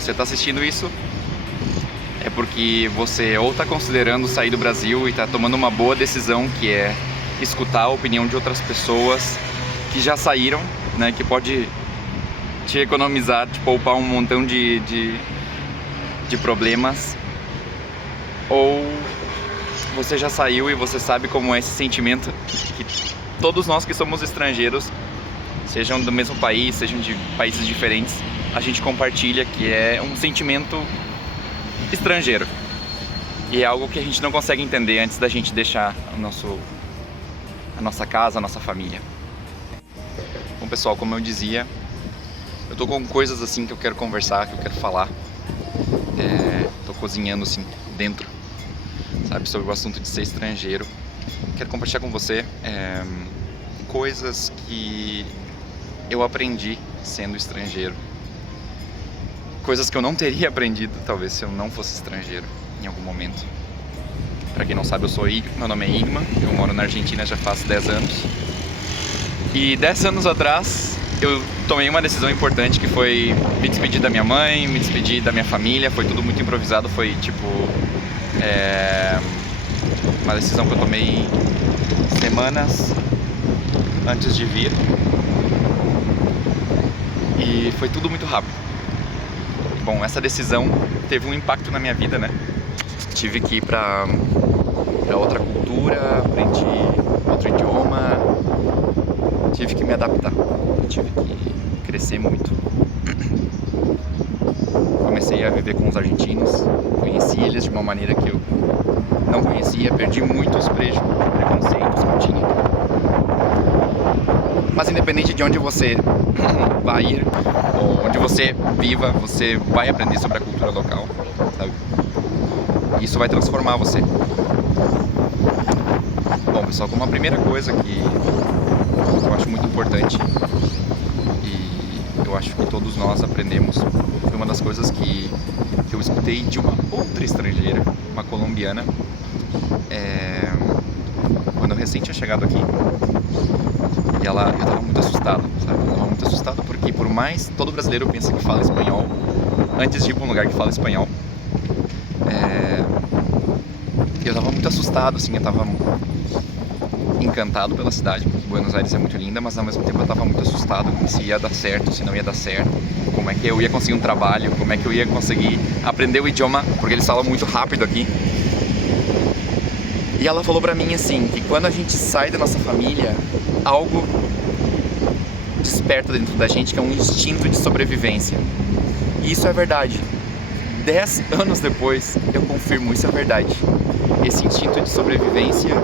você está assistindo isso, é porque você ou está considerando sair do Brasil e está tomando uma boa decisão, que é escutar a opinião de outras pessoas que já saíram, né, que pode te economizar, te poupar um montão de problemas, ou você já saiu e você sabe como é esse sentimento que todos nós que somos estrangeiros, sejam do mesmo país, sejam de países diferentes, a gente compartilha, que é um sentimento estrangeiro. E é algo que a gente não consegue entender antes da gente deixar a nossa casa, a nossa família. Bom, pessoal, como eu dizia, eu tô com coisas assim que eu quero conversar, que eu quero falar. Tô cozinhando assim dentro, sabe, sobre o assunto de ser estrangeiro. Quero compartilhar com você coisas que eu aprendi sendo estrangeiro. Coisas que eu não teria aprendido, talvez, se eu não fosse estrangeiro em algum momento. Pra quem não sabe, meu nome é Igman, eu moro na Argentina já faz 10 anos. E 10 anos atrás, eu tomei uma decisão importante, que foi me despedir da minha mãe, me despedir da minha família. Foi tudo muito improvisado, foi tipo uma decisão que eu tomei semanas antes de vir. E foi tudo muito rápido. Bom, essa decisão teve um impacto na minha vida, né? Tive que ir pra outra cultura, aprendi outro idioma, tive que me adaptar, tive que crescer muito. Comecei a viver com os argentinos, conheci eles de uma maneira que eu não conhecia, perdi muitos preconceitos que eu tinha. Mas independente de onde você vai ir, ou onde você viva, você vai aprender sobre a cultura local, sabe? E isso vai transformar você. Bom, pessoal, como a primeira coisa que eu acho muito importante, e eu acho que todos nós aprendemos, foi uma das coisas que eu escutei de uma outra estrangeira, uma colombiana, quando eu recém tinha chegado aqui. E eu tava muito assustado, sabe? Eu tava muito assustado porque, por mais todo brasileiro pensa que fala espanhol, antes de ir pra um lugar que fala espanhol, eu tava muito assustado, assim, eu tava encantado pela cidade, porque Buenos Aires é muito linda, mas ao mesmo tempo eu tava muito assustado se ia dar certo, se não ia dar certo, como é que eu ia conseguir um trabalho, como é que eu ia conseguir aprender o idioma, porque eles falam muito rápido aqui. E ela falou pra mim assim, que quando a gente sai da nossa família, algo desperta dentro da gente, que é um instinto de sobrevivência. E isso é verdade. 10 anos depois, eu confirmo, isso é verdade. Esse instinto de sobrevivência,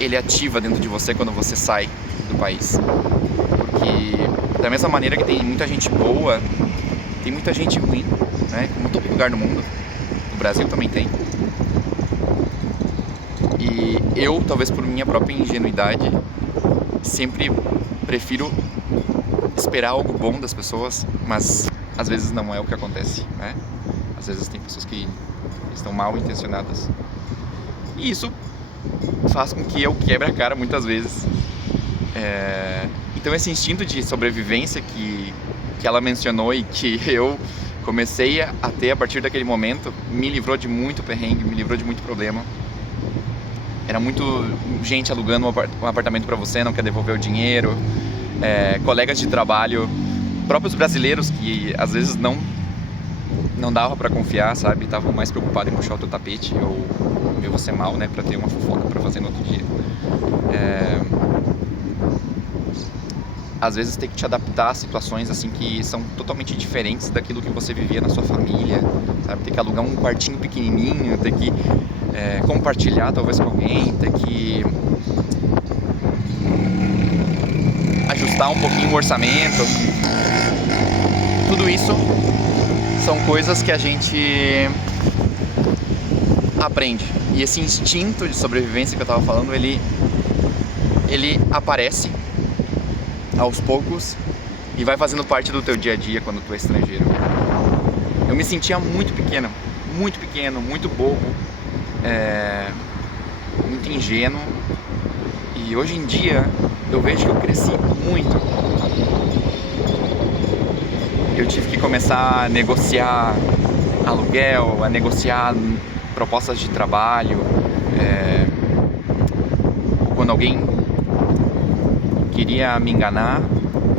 ele ativa dentro de você quando você sai do país. Porque da mesma maneira que tem muita gente boa, tem muita gente ruim, né? Como todo lugar do mundo. No Brasil também tem. E eu, talvez por minha própria ingenuidade, sempre prefiro esperar algo bom das pessoas, mas às vezes não é o que acontece, né? Às vezes tem pessoas que estão mal intencionadas. E isso faz com que eu quebre a cara muitas vezes. Então esse instinto de sobrevivência que ela mencionou e que eu comecei a ter a partir daquele momento, me livrou de muito perrengue, me livrou de muito problema. Era muito gente alugando um apartamento para você, não quer devolver o dinheiro, colegas de trabalho, próprios brasileiros que às vezes não dava para confiar, sabe? Estavam mais preocupados em puxar o teu tapete ou ver você mal, né? Para ter uma fofoca para fazer no outro dia. Às vezes tem que te adaptar a situações assim que são totalmente diferentes daquilo que você vivia na sua família, sabe? Ter que alugar um quartinho pequenininho, ter que compartilhar talvez com alguém, ter que ajustar um pouquinho o orçamento. Tudo isso são coisas que a gente aprende. E esse instinto de sobrevivência que eu estava falando, ele aparece aos poucos e vai fazendo parte do teu dia a dia quando tu é estrangeiro. Eu me sentia muito pequeno, muito bobo, muito ingênuo, e hoje em dia eu vejo que eu cresci muito. Eu tive que começar a negociar aluguel, a negociar propostas de trabalho. Quando alguém queria me enganar,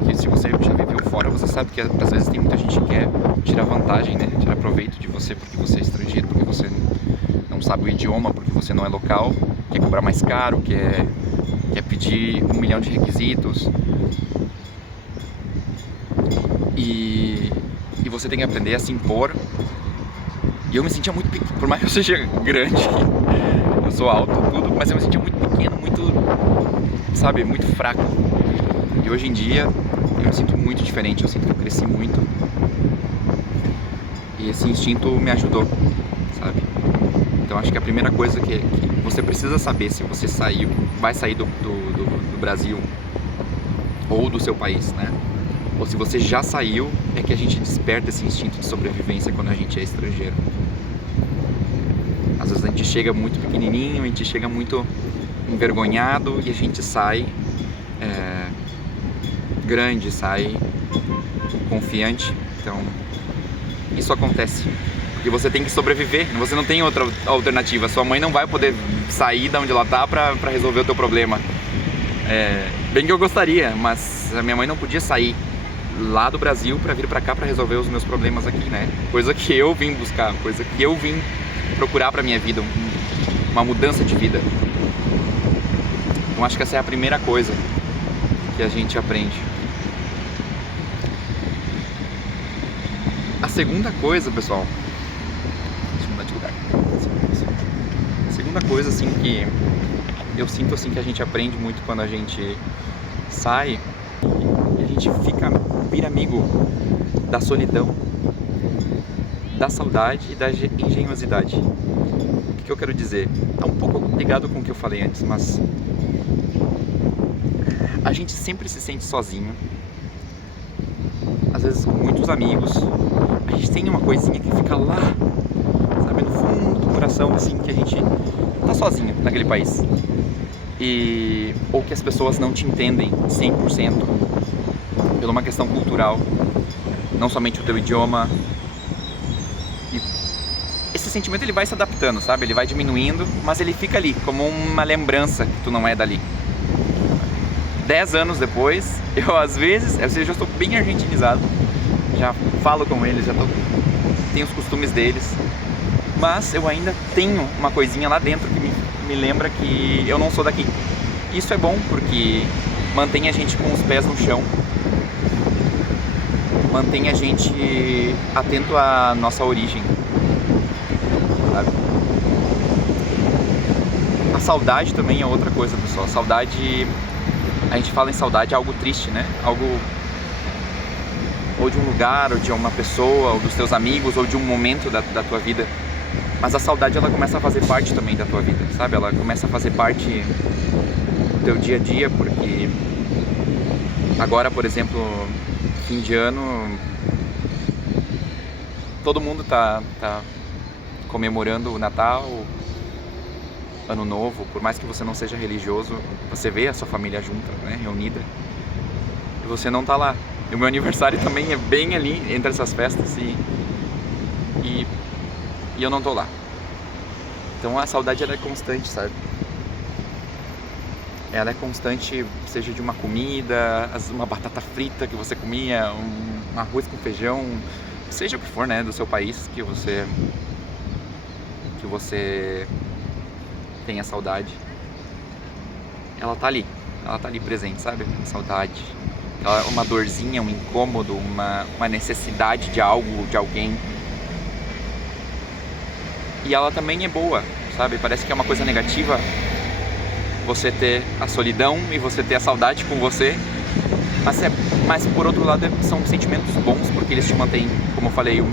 que se você já viveu fora, você sabe que às vezes tem muita gente que quer tirar vantagem, né? Tirar proveito de você porque você é estrangeiro, porque você não sabe o idioma, porque você não é local, quer cobrar mais caro, quer pedir 1 milhão de requisitos. E você tem que aprender a se impor. E eu me sentia muito pequeno, por mais que eu seja grande, eu sou alto, tudo, mas eu me sentia muito pequeno, muito, sabe, muito fraco. E hoje em dia eu me sinto muito diferente, eu sinto que eu cresci muito. E esse instinto me ajudou, sabe? Então acho que a primeira coisa que você precisa saber se você vai sair do Brasil ou do seu país, né? Ou se você já saiu, é que a gente desperta esse instinto de sobrevivência quando a gente é estrangeiro. Às vezes a gente chega muito pequenininho, a gente chega muito envergonhado e a gente sai grande, sai confiante. Então isso acontece porque você tem que sobreviver, você não tem outra alternativa. Sua mãe não vai poder sair de onde ela tá pra resolver o teu problema. Bem que eu gostaria, mas a minha mãe não podia sair lá do Brasil pra vir pra cá pra resolver os meus problemas aqui, né? Coisa que eu vim buscar, coisa que eu vim procurar pra minha vida, uma mudança de vida. Então acho que essa é a primeira coisa que a gente aprende. A segunda coisa, pessoal, deixa eu mudar de lugar. A segunda coisa, assim, que eu sinto, assim, que a gente aprende muito quando a gente sai, e a gente vira amigo da solidão, da saudade e da engenhosidade. O que eu quero dizer? Tá um pouco ligado com o que eu falei antes, mas a gente sempre se sente sozinho, às vezes com muitos amigos. A gente tem uma coisinha que fica lá, sabe, no fundo do coração, assim, que a gente tá sozinho naquele país. Ou que as pessoas não te entendem 100% por uma questão cultural, não somente o teu idioma. E esse sentimento ele vai se adaptando, sabe? Ele vai diminuindo, mas ele fica ali como uma lembrança que tu não é dali. 10 anos depois, eu às vezes, eu já estou bem argentinizado, já falo com eles, tenho os costumes deles, mas eu ainda tenho uma coisinha lá dentro que me lembra que eu não sou daqui. Isso é bom porque mantém a gente com os pés no chão, mantém a gente atento à nossa origem, sabe? A saudade também é outra coisa, pessoal. Saudade, a gente fala em saudade, é algo triste, né? Algo ou de um lugar, ou de uma pessoa, ou dos teus amigos, ou de um momento da tua vida. Mas a saudade, ela começa a fazer parte também da tua vida, sabe? Ela começa a fazer parte do teu dia a dia, porque agora, por exemplo, fim de ano, todo mundo tá comemorando o Natal, Ano Novo. Por mais que você não seja religioso, você vê a sua família junta, né, reunida, e você não tá lá. E o meu aniversário também é bem ali entre essas festas e eu não tô lá. Então a saudade, ela é constante, sabe? Ela é constante, seja de uma comida, uma batata frita que você comia, um arroz com feijão, seja o que for, né, do seu país que você tem a saudade. Ela tá ali presente, sabe? A saudade. Uma dorzinha, um incômodo, uma necessidade de algo, de alguém. E ela também é boa, sabe? Parece que é uma coisa negativa você ter a solidão e você ter a saudade com você, mas por outro lado são sentimentos bons, porque eles te mantêm, como eu falei,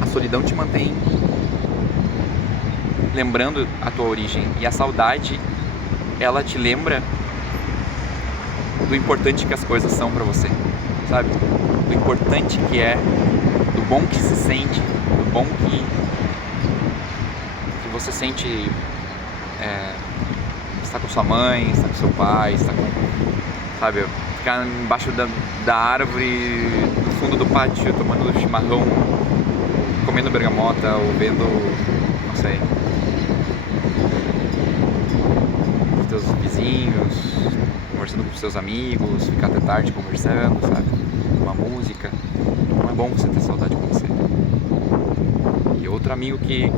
a solidão te mantém lembrando a tua origem, e a saudade, ela te lembra do importante que as coisas são pra você, sabe? Do importante que é, do bom que se sente, do bom que você sente estar com sua mãe, estar com seu pai, estar com, sabe, ficar embaixo da árvore, no fundo do pátio, tomando chimarrão, comendo bergamota ou vendo, não sei, os teus vizinhos, conversando com os seus amigos, ficar até tarde conversando, sabe? Uma música. Não é bom você ter saudade com você. E outro amigo que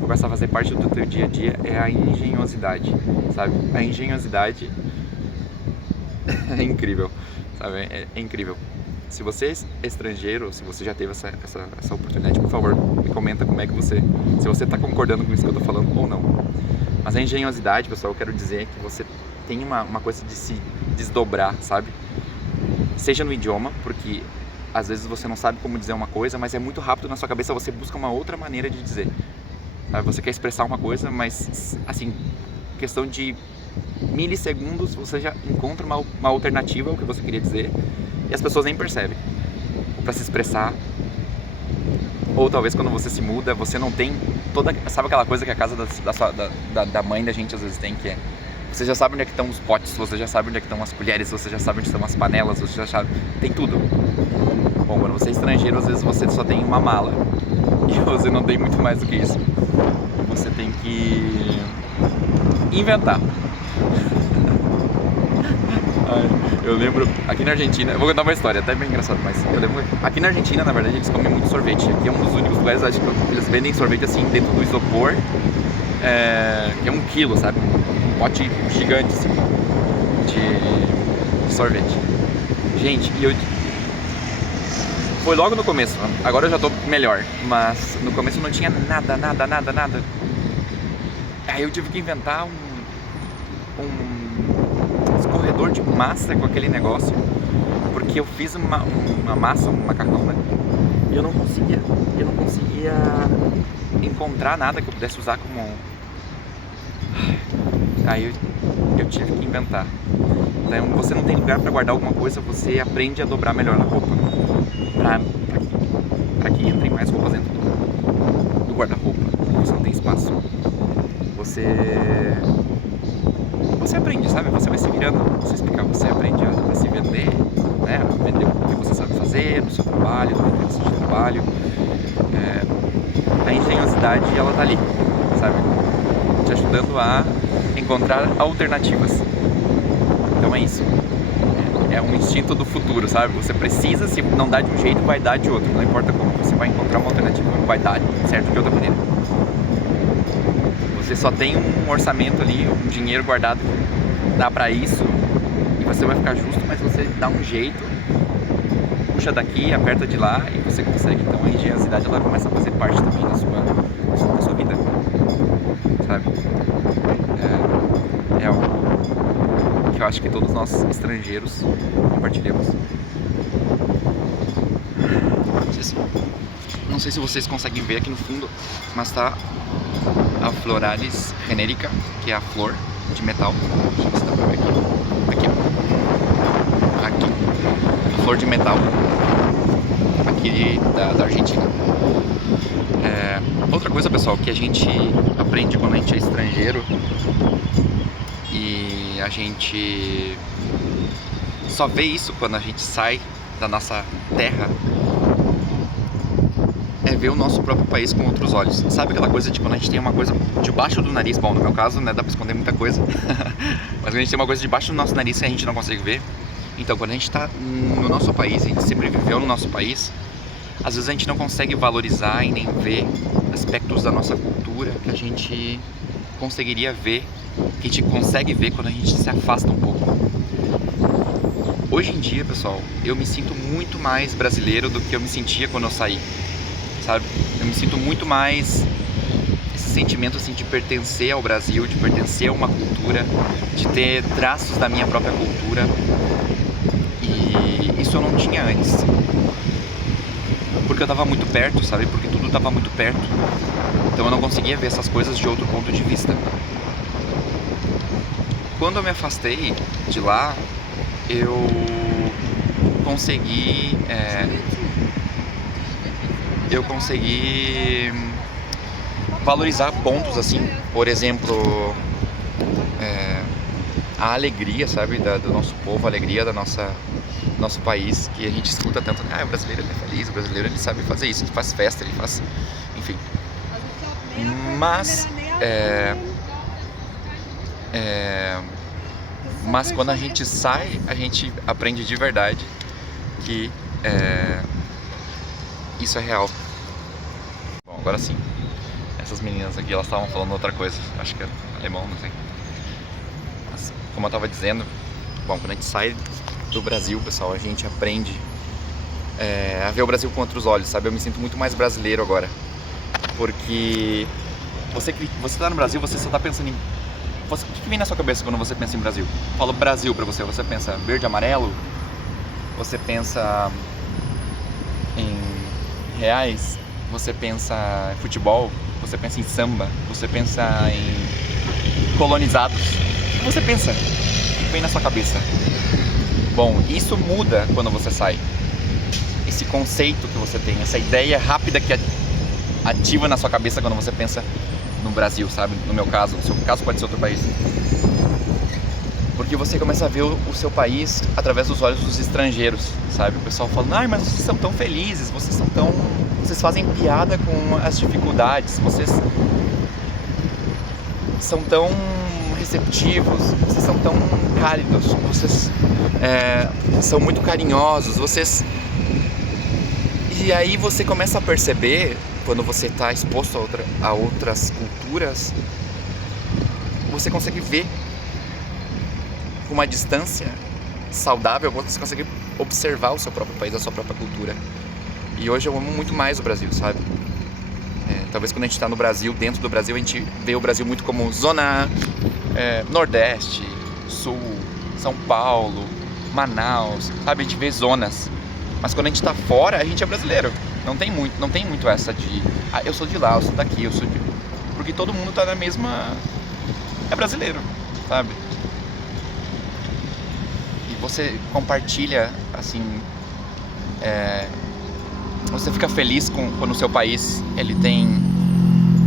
começa a fazer parte do teu dia a dia é a engenhosidade, sabe? A engenhosidade é incrível, sabe? É incrível. Se você é estrangeiro, se você já teve essa oportunidade, por favor, me comenta como é que se você está concordando com isso que eu estou falando ou não. Mas a engenhosidade, pessoal, eu quero dizer que você tem uma coisa de se desdobrar, sabe? Seja no idioma, porque às vezes você não sabe como dizer uma coisa, mas é muito rápido na sua cabeça, você busca uma outra maneira de dizer. Sabe? Você quer expressar uma coisa, mas, assim, questão de milissegundos, você já encontra uma alternativa ao que você queria dizer e as pessoas nem percebem. Para se expressar, ou talvez quando você se muda, você não tem toda... Sabe aquela coisa que a casa da mãe da gente às vezes tem, que é... Você já sabe onde é que estão os potes, você já sabe onde é que estão as colheres, você já sabe onde estão as panelas, você já sabe... Tem tudo. Bom, quando você é estrangeiro, às vezes você só tem uma mala e você não tem muito mais do que isso. Você tem que inventar. Eu lembro, aqui na Argentina, eu vou contar uma história, até bem engraçado, mas eu lembro, aqui na Argentina, na verdade, eles comem muito sorvete. Aqui é um dos únicos lugares, acho que eles vendem sorvete assim, dentro do isopor, que é 1 quilo, sabe? Um pote gigante, assim, de sorvete. Gente, foi logo no começo, agora eu já tô melhor, mas no começo não tinha nada. Aí eu tive que inventar um escorredor de massa com aquele negócio, porque eu fiz uma massa, um macarrão, né? E eu não conseguia encontrar nada que eu pudesse usar como... Aí eu tive que inventar. Então, você não tem lugar para guardar alguma coisa, você aprende a dobrar melhor a roupa, para que entrem mais roupas dentro do guarda-roupa, porque você não tem espaço. Você aprende, sabe? Você vai se virando, você explicar, você aprende a se vender, né? A vender o que você sabe fazer no seu trabalho, na entrevista de trabalho. A engenhosidade, ela tá ali, sabe? Te ajudando a encontrar alternativas. Então é isso. É um instinto do futuro, sabe? Você precisa, se não dá de um jeito, vai dar de outro. Não importa como, você vai encontrar uma alternativa, vai dar certo de outra maneira. Você só tem um orçamento ali, um dinheiro guardado que dá pra isso, e você vai ficar justo, mas você dá um jeito, puxa daqui, aperta de lá e você consegue. Então a engenhosidade, ela começa a fazer parte também da sua vida, sabe? É algo que eu acho que todos nós estrangeiros compartilhamos. Não sei se vocês conseguem ver aqui no fundo, mas tá a Floralis generica, que é a flor de metal. Deixa eu ver se dá pra ver aqui. Aqui. A flor de metal aqui da Argentina. Outra coisa, pessoal, que a gente aprende quando a gente é estrangeiro e a gente só vê isso quando a gente sai da nossa terra, é ver o nosso próprio país com outros olhos. Sabe aquela coisa de quando a gente tem uma coisa debaixo do nariz? Bom, no meu caso, né, dá pra esconder muita coisa. Mas quando a gente tem uma coisa debaixo do nosso nariz que a gente não consegue ver. Então, quando a gente tá no nosso país, a gente sempre viveu no nosso país, às vezes a gente não consegue valorizar e nem ver aspectos da nossa cultura que a gente conseguiria ver, que a gente consegue ver quando a gente se afasta um pouco. Hoje em dia, pessoal, eu me sinto muito mais brasileiro do que eu me sentia quando eu saí, sabe? Eu me sinto muito mais esse sentimento assim de pertencer ao Brasil, de pertencer a uma cultura, de ter traços da minha própria cultura, e isso eu não tinha antes, porque eu tava muito perto, sabe? Porque tudo tava muito perto, então eu não conseguia ver essas coisas de outro ponto de vista. Quando eu me afastei de lá, eu consegui valorizar pontos assim, por exemplo, a alegria, sabe, do nosso povo, a alegria da nosso país, que a gente escuta tanto, o brasileiro ele é feliz, o brasileiro ele sabe fazer isso, ele faz festa, ele faz, enfim. Mas mas quando a gente sai, a gente aprende de verdade que isso é real. Bom, agora sim, essas meninas aqui, elas estavam falando outra coisa, acho que é alemão, não sei. Mas, como eu estava dizendo, bom, quando a gente sai do Brasil, pessoal, a gente aprende a ver o Brasil com outros olhos, sabe? Eu me sinto muito mais brasileiro agora, porque você tá no Brasil, você só tá pensando em... O que vem na sua cabeça quando você pensa em Brasil? Fala Brasil pra você, você pensa verde, amarelo? Você pensa em reais? Você pensa em futebol? Você pensa em samba? Você pensa em colonizados? O que você pensa? O que vem na sua cabeça? Bom, isso muda quando você sai. Esse conceito que você tem, essa ideia rápida que ativa na sua cabeça quando você pensa no Brasil, sabe? No meu caso, no seu caso pode ser outro país. Porque você começa a ver o seu país através dos olhos dos estrangeiros, sabe? O pessoal falando, mas vocês são tão felizes, vocês fazem piada com as dificuldades, vocês são tão receptivos, vocês são tão cálidos, vocês são muito carinhosos, vocês... E aí você começa a perceber, quando você está exposto a outras culturas, você consegue ver com uma distância saudável, você consegue observar o seu próprio país, a sua própria cultura. E hoje eu amo muito mais o Brasil, sabe? Talvez quando a gente está no Brasil, dentro do Brasil, a gente vê o Brasil muito como zona Nordeste, Sul, São Paulo, Manaus, sabe? A gente vê zonas. Mas quando a gente está fora, a gente é brasileiro. Não tem muito essa de... eu sou de lá, eu sou daqui, eu sou de... Porque todo mundo tá na mesma... É brasileiro, sabe? E você compartilha, assim... Você fica feliz quando o seu país, ele tem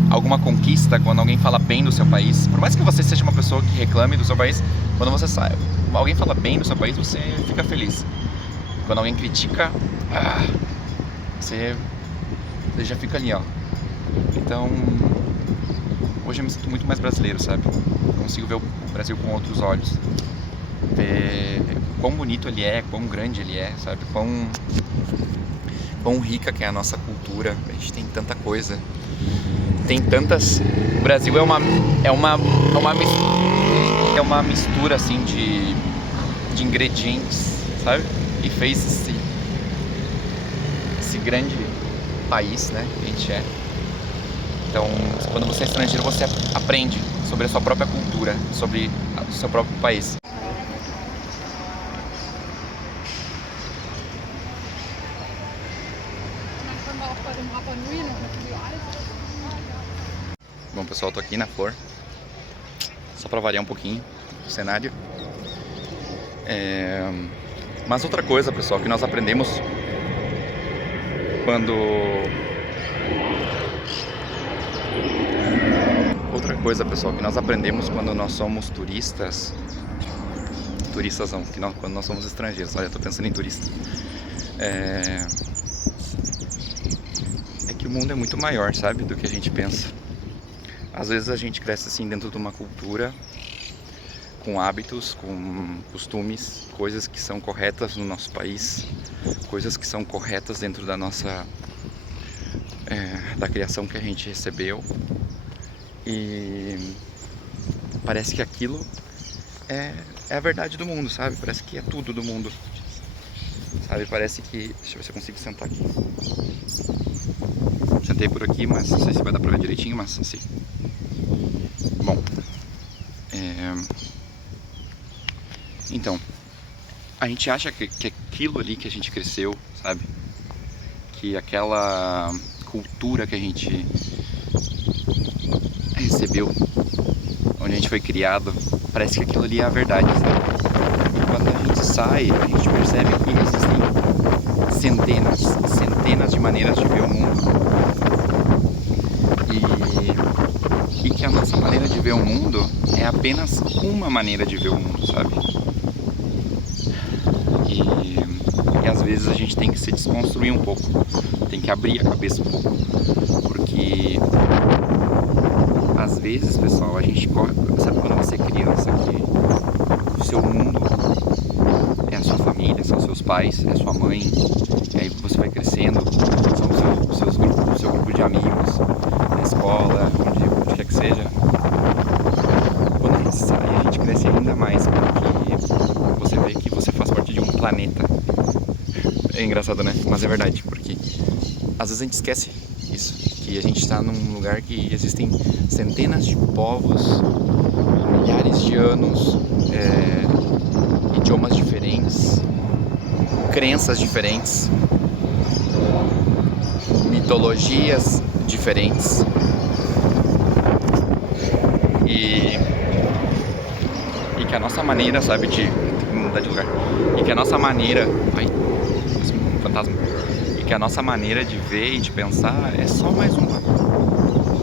alguma conquista, quando alguém fala bem do seu país. Por mais que você seja uma pessoa que reclame do seu país, quando você sai, alguém fala bem do seu país, você fica feliz. Quando alguém critica, você já fica ali, ó. Então, hoje eu me sinto muito mais brasileiro, sabe? Consigo ver o Brasil com outros olhos. Ver quão bonito ele é, quão grande ele é, sabe? Quão rica que é a nossa cultura. A gente tem tanta coisa. Tem tantas... O Brasil é uma mistura, assim, de ingredientes, sabe? E fez esse grande país, né, que a gente é. Então, quando você é estrangeiro, você aprende sobre a sua própria cultura, sobre o seu próprio país. Bom, pessoal, tô aqui na Flor, só para variar um pouquinho o cenário. Mas outra coisa, pessoal, que nós aprendemos quando... Outra coisa, pessoal, que nós aprendemos quando nós somos turistas... Turistas não, quando nós somos estrangeiros, olha, eu tô pensando em turista. É que o mundo é muito maior, sabe, do que a gente pensa. Às vezes a gente cresce assim dentro de uma cultura, com hábitos, com costumes, coisas que são corretas no nosso país, coisas que são corretas dentro da nossa da criação que a gente recebeu, e parece que aquilo é a verdade do mundo, sabe? Parece que é tudo do mundo, sabe? Parece que... Deixa eu ver se eu consigo sentar aqui. Sentei por aqui, mas não sei se vai dar pra ver direitinho, mas assim. Bom, então, a gente acha que aquilo ali que a gente cresceu, sabe? Que aquela cultura que a gente recebeu, onde a gente foi criado, parece que aquilo ali é a verdade, sabe? E quando a gente sai, a gente percebe que existem centenas de maneiras de ver o mundo. E que que a nossa maneira de ver o mundo é apenas uma maneira de ver o mundo, sabe? E às vezes a gente tem que se desconstruir um pouco, tem que abrir a cabeça um pouco, porque às vezes, pessoal, a gente corre, sabe quando você é criança que o seu mundo é a sua família, são seus pais, é sua mãe, e aí você vai crescendo, são o seu grupo de amigos, na escola, onde quer que seja. Quando a gente sai, a gente cresce ainda mais, porque você vê que você faz parte de um planeta. É engraçado, né? Mas é verdade, porque às vezes a gente esquece isso, que a gente está num lugar que existem centenas de povos, milhares de anos, idiomas diferentes, crenças diferentes, mitologias diferentes e que a nossa maneira, sabe, de mudar de lugar, e que a nossa maneira, um fantasma, e que a nossa maneira de ver e de pensar é só mais uma,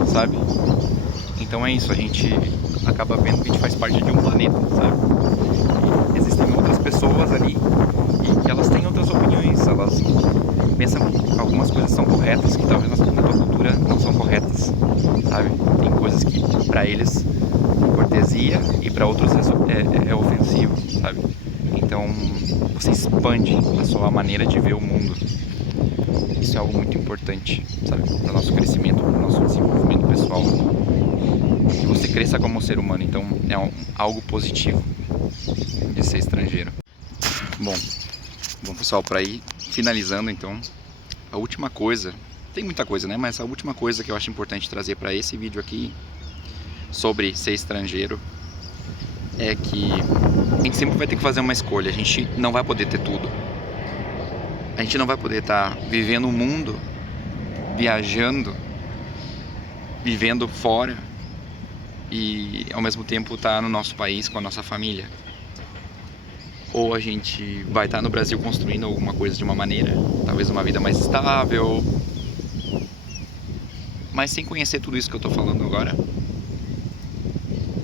sabe? Então é isso, a gente acaba vendo que a gente faz parte de um planeta, sabe? E existem outras pessoas ali e que elas têm outras opiniões, elas pensam que algumas coisas são corretas que talvez na tua cultura não são corretas, sabe? Tem coisas que pra eles é cortesia e pra outros é ofensivo, sabe? Então você expande a sua maneira de ver o mundo. Isso é algo muito importante, sabe? Para o nosso crescimento, para o nosso desenvolvimento pessoal. Que você cresça como ser humano, então é algo positivo de ser estrangeiro. Bom pessoal, para ir finalizando então, a última coisa, tem muita coisa, né? Mas a última coisa que eu acho importante trazer para esse vídeo aqui sobre ser estrangeiro é que a gente sempre vai ter que fazer uma escolha, a gente não vai poder ter tudo. A gente não vai poder estar vivendo o mundo, viajando, vivendo fora e ao mesmo tempo estar no nosso país com a nossa família. Ou a gente vai estar no Brasil construindo alguma coisa de uma maneira, talvez uma vida mais estável, mas sem conhecer tudo isso que eu estou falando agora.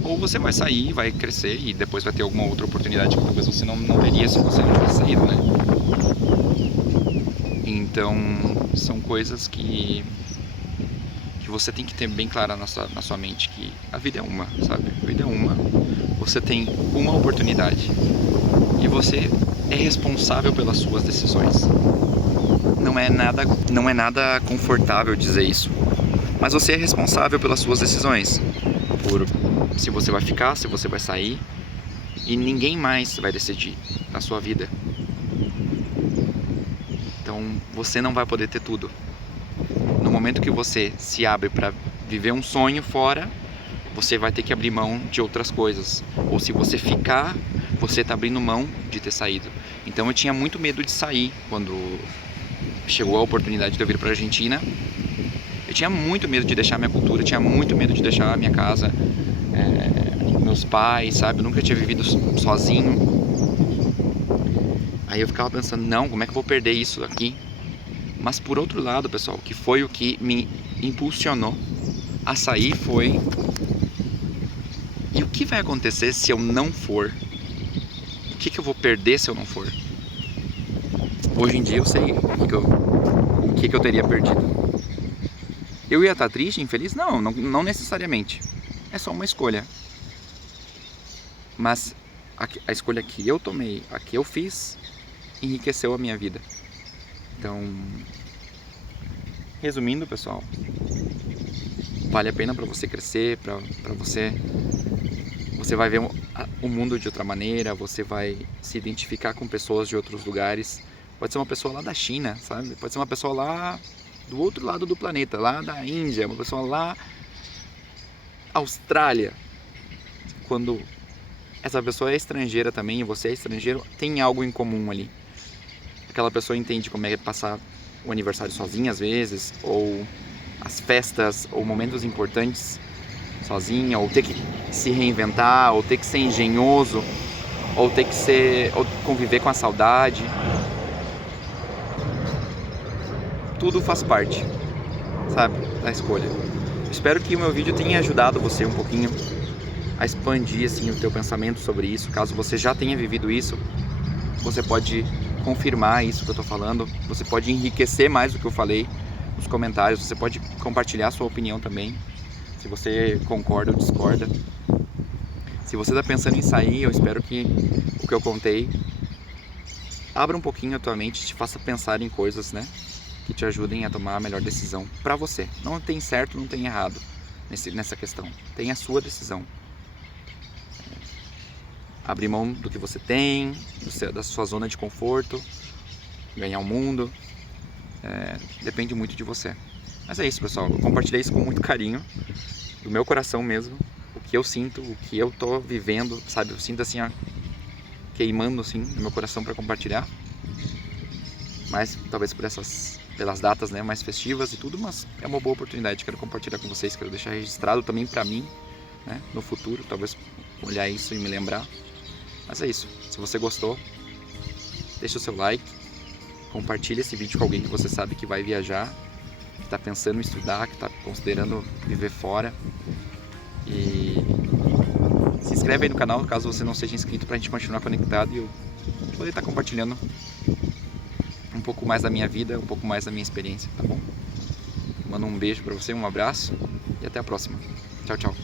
Ou você vai sair, vai crescer e depois vai ter alguma outra oportunidade que talvez você não teria se você não tivesse saído, né? Então, são coisas que você tem que ter bem clara na sua mente, que a vida é uma, sabe? A vida é uma, você tem uma oportunidade e você é responsável pelas suas decisões. Não é nada confortável dizer isso, mas você é responsável pelas suas decisões, por se você vai ficar, se você vai sair, e ninguém mais vai decidir na sua vida. Então você não vai poder ter tudo. No momento que você se abre para viver um sonho fora, você vai ter que abrir mão de outras coisas. Ou se você ficar, você está abrindo mão de ter saído. Então eu tinha muito medo de sair quando chegou a oportunidade de eu vir para a Argentina. Eu tinha muito medo de deixar minha cultura, tinha muito medo de deixar a minha casa, meus pais, sabe? Eu nunca tinha vivido sozinho. Aí eu ficava pensando, não, como é que eu vou perder isso aqui? Mas por outro lado, pessoal, que foi o que me impulsionou a sair foi... E o que vai acontecer se eu não for? O que eu vou perder se eu não for? Hoje em dia eu sei o que eu teria perdido. Eu ia estar triste, infeliz? Não necessariamente. É só uma escolha. Mas a escolha que eu tomei, a que eu fiz, enriqueceu a minha vida. Então, resumindo, pessoal, vale a pena para você crescer, para você vai ver o mundo de outra maneira, você vai se identificar com pessoas de outros lugares. Pode ser uma pessoa lá da China, sabe? Pode ser uma pessoa lá do outro lado do planeta, lá da Índia, uma pessoa lá Austrália. Quando essa pessoa é estrangeira também e você é estrangeiro, tem algo em comum ali. Aquela pessoa entende como é passar o aniversário sozinha às vezes, ou as festas, ou momentos importantes sozinha, ou ter que se reinventar, ou ter que ser engenhoso, ou conviver com a saudade. Tudo faz parte, sabe, da escolha. Espero que o meu vídeo tenha ajudado você um pouquinho a expandir assim, o teu pensamento sobre isso. Caso você já tenha vivido isso, você pode confirmar isso que eu estou falando, você pode enriquecer mais do que eu falei nos comentários, você pode compartilhar sua opinião também, se você concorda ou discorda. Se você está pensando em sair, eu espero que o que eu contei abra um pouquinho a tua mente, te faça pensar em coisas, né, que te ajudem a tomar a melhor decisão para você. Não tem certo, não tem errado nessa questão, tem a sua decisão. Abrir mão do que você tem, da sua zona de conforto, ganhar o mundo, depende muito de você. Mas é isso, pessoal, eu compartilhei isso com muito carinho, do meu coração mesmo, o que eu sinto, o que eu tô vivendo, sabe? Eu sinto assim, ó, queimando assim no meu coração para compartilhar, mas talvez pelas datas, né, mais festivas e tudo, mas é uma boa oportunidade, quero compartilhar com vocês, quero deixar registrado também para mim, né, no futuro, talvez olhar isso e me lembrar. Mas é isso, se você gostou, deixa o seu like, compartilha esse vídeo com alguém que você sabe que vai viajar, que está pensando em estudar, que está considerando viver fora. E se inscreve aí no canal, caso você não seja inscrito, para a gente continuar conectado e eu poder estar compartilhando um pouco mais da minha vida, um pouco mais da minha experiência, tá bom? Mando um beijo para você, um abraço e até a próxima. Tchau, tchau.